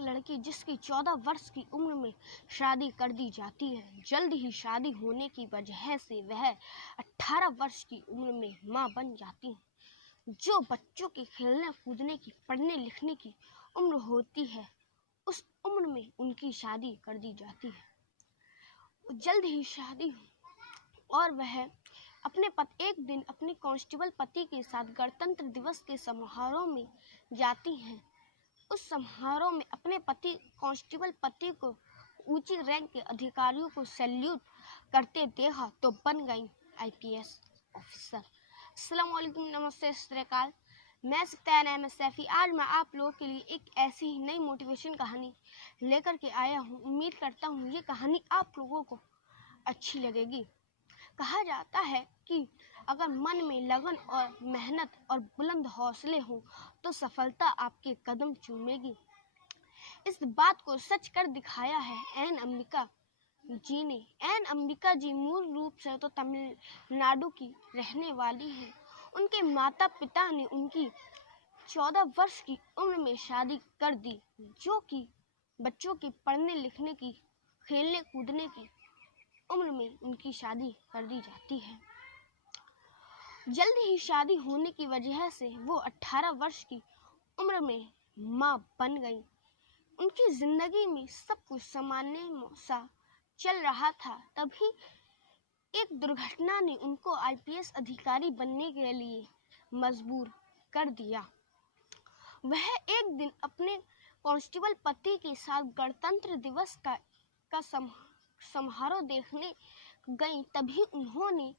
लड़की जिसकी 14 वर्ष की उम्र में शादी कर दी जाती है, जल्द ही शादी होने की वजह से वह 18 वर्ष की उम्र में मां बन जाती है। जो बच्चों के खेलने कूदने की, पढ़ने लिखने की उम्र होती है, उस उम्र में उनकी शादी कर दी जाती है। जल्द ही शादी और वह एक दिन अपने कांस्टेबल पति के साथ गणतंत्र दिवस के समारोह में जाती हैं। उस समारोह में अपने कांस्टेबल पति को ऊंची रैंक के अधिकारियों को सैल्यूट करते देखा तो बन गई आईपीएस ऑफिसर। अस्सलाम वालेकुम, नमस्ते, सत श्री अकाल। मैं सत्तान अहमद सैफी आज मैं आप लोगों के लिए एक ऐसी ही नई मोटिवेशन कहानी लेकर के आया हूँ। उम्मीद करता हूँ ये कहानी आप लोगों को अच्छी लगेगी। कहा जाता है कि अगर मन में लगन और मेहनत और बुलंद हौसले हों तो सफलता आपके कदम चूमेगी। इस बात को सच कर दिखाया है एन अंबिका जी ने। एन अंबिका जी मूल रूप से तो तमिलनाडु की रहने वाली हैं। उनके माता पिता ने उनकी 14 वर्ष की उम्र में शादी कर दी, जो कि बच्चों की पढ़ने लिखने की, खेलने कूदने की उम्र में उनकी शादी कर दी जाती है। जल्द ही शादी होने की वजह से वो 18 वर्ष की उम्र में मां बन गई। उनकी जिंदगी में सब कुछ सामान्य सा चल रहा था, तभी एक दुर्घटना ने उनको आईपीएस अधिकारी बनने के लिए मजबूर कर दिया। वह एक दिन अपने कांस्टेबल पति के साथ गणतंत्र दिवस का समारोह देखने गई। तभी उन्होंने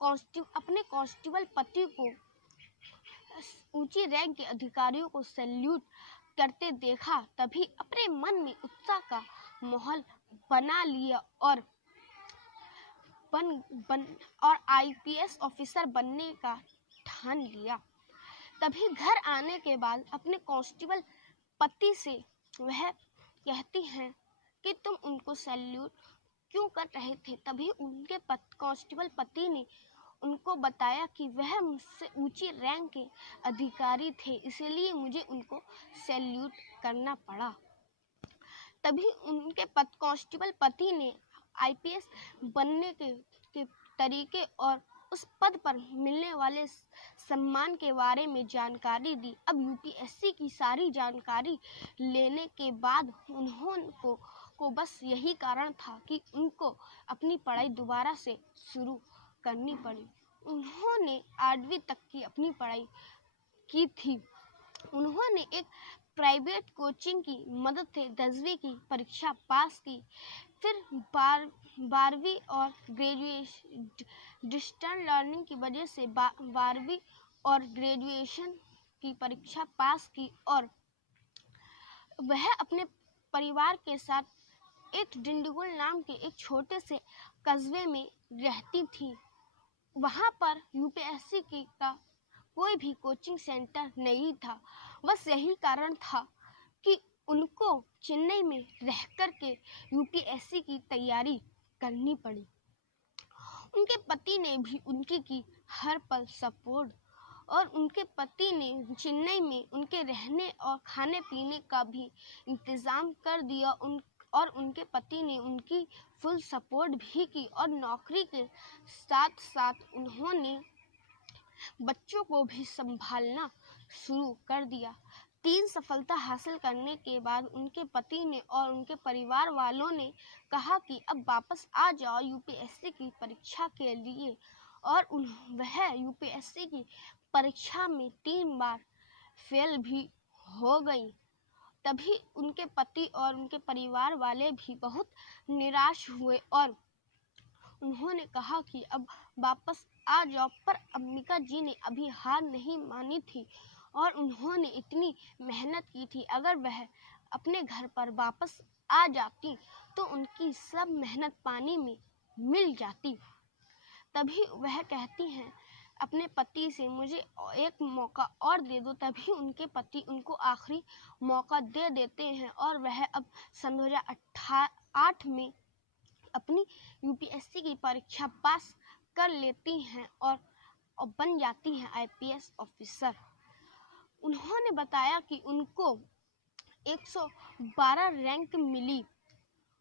अपने कांस्टेबल पति को ऊंची रैंक के अधिकारियों को सैल्यूट करते देखा। तभी अपने मन में उत्साह का माहौल बना लिया और आईपीएस ऑफिसर बनने का ठान लिया। तभी घर आने के बाद अपने कांस्टेबल पति से वह कहती हैं कि तुम उनको सैल्यूट क्यों कर रहे थे। तभी उनके कांस्टेबल पति ने उनको बताया कि वह मुझसे ऊंची रैंक के अधिकारी थे, इसलिए मुझे उनको सैल्यूट करना पड़ा। तभी उनके कांस्टेबल पति ने आईपीएस बनने के तरीके और उस पद पर मिलने वाले सम्मान के बारे में जानकारी दी। अब यूपीएससी की सारी जानकारी लेने के बाद को बस यही कारण था कि उनको अपनी पढ़ाई दोबारा से शुरू करनी पड़ी। उन्होंने 8वीं तक की अपनी पढ़ाई की थी। उन्होंने एक प्राइवेट कोचिंग की मदद से 10वीं की परीक्षा पास की। फिर 12वीं और ग्रेजुएशन डिस्टेंस लर्निंग की वजह से 12वीं और ग्रेजुएशन की परीक्षा पास की और वह अपने परिवार के साथ एक डिंडीगुल नाम के एक छोटे से कस्बे में रहती थी। वहां पर यूपीएससी का कोई भी कोचिंग सेंटर नहीं था। बस यही कारण था कि उनको चेन्नई में रहकर के यूपीएससी की तैयारी करनी पड़ी। उनके पति ने भी उनकी की हर पल सपोर्ट और उनके पति ने चेन्नई में उनके रहने और खाने पीने का भी इंतजाम कर दिया। और उनके पति ने उनकी फुल सपोर्ट भी की और नौकरी के साथ साथ उन्होंने बच्चों को भी संभालना शुरू कर दिया। 3 सफलता हासिल करने के बाद उनके पति ने और उनके परिवार वालों ने कहा कि अब वापस आ जाओ यूपीएससी की परीक्षा के लिए। और वह यूपीएससी की परीक्षा में 3 बार फेल भी हो गई। तभी उनके पति और उनके परिवार वाले भी बहुत निराश हुए और उन्होंने कहा कि अब वापस आ जाओ। पर अंबिका जी ने अभी हार नहीं मानी थी और उन्होंने इतनी मेहनत की थी। अगर वह अपने घर पर वापस आ जाती तो उनकी सब मेहनत पानी में मिल जाती। तभी वह कहती हैं अपने पति से, मुझे एक मौका और दे दो। तभी उनके पति उनको आखिरी मौका दे देते हैं और वह अब सन 2008 में अपनी यूपीएससी की परीक्षा पास कर लेती हैं और बन जाती हैं आईपीएस ऑफिसर। उन्होंने बताया कि उनको 112 रैंक मिली।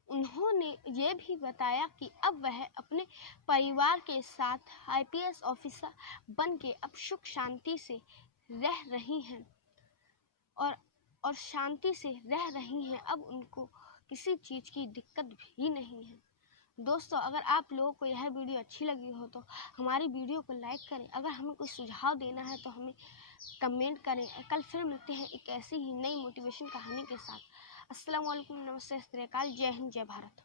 उन्होंने ये भी बताया कि अब वह अपने परिवार के साथ आईपीएस ऑफिसर बन के अब सुख शांति से रह रही हैं और शांति से रह रही हैं। अब उनको किसी चीज़ की दिक्कत भी नहीं है। दोस्तों, अगर आप लोगों को यह वीडियो अच्छी लगी हो तो हमारी वीडियो को लाइक करें। अगर हमें कोई सुझाव देना है तो हमें कमेंट करें। कल फिर मिलते हैं एक ऐसी ही नई मोटिवेशन कहानी के साथ। अस्सलाम वालेकुम, नमस्ते, सत श्री अकाल, जय हिंद, जय भारत।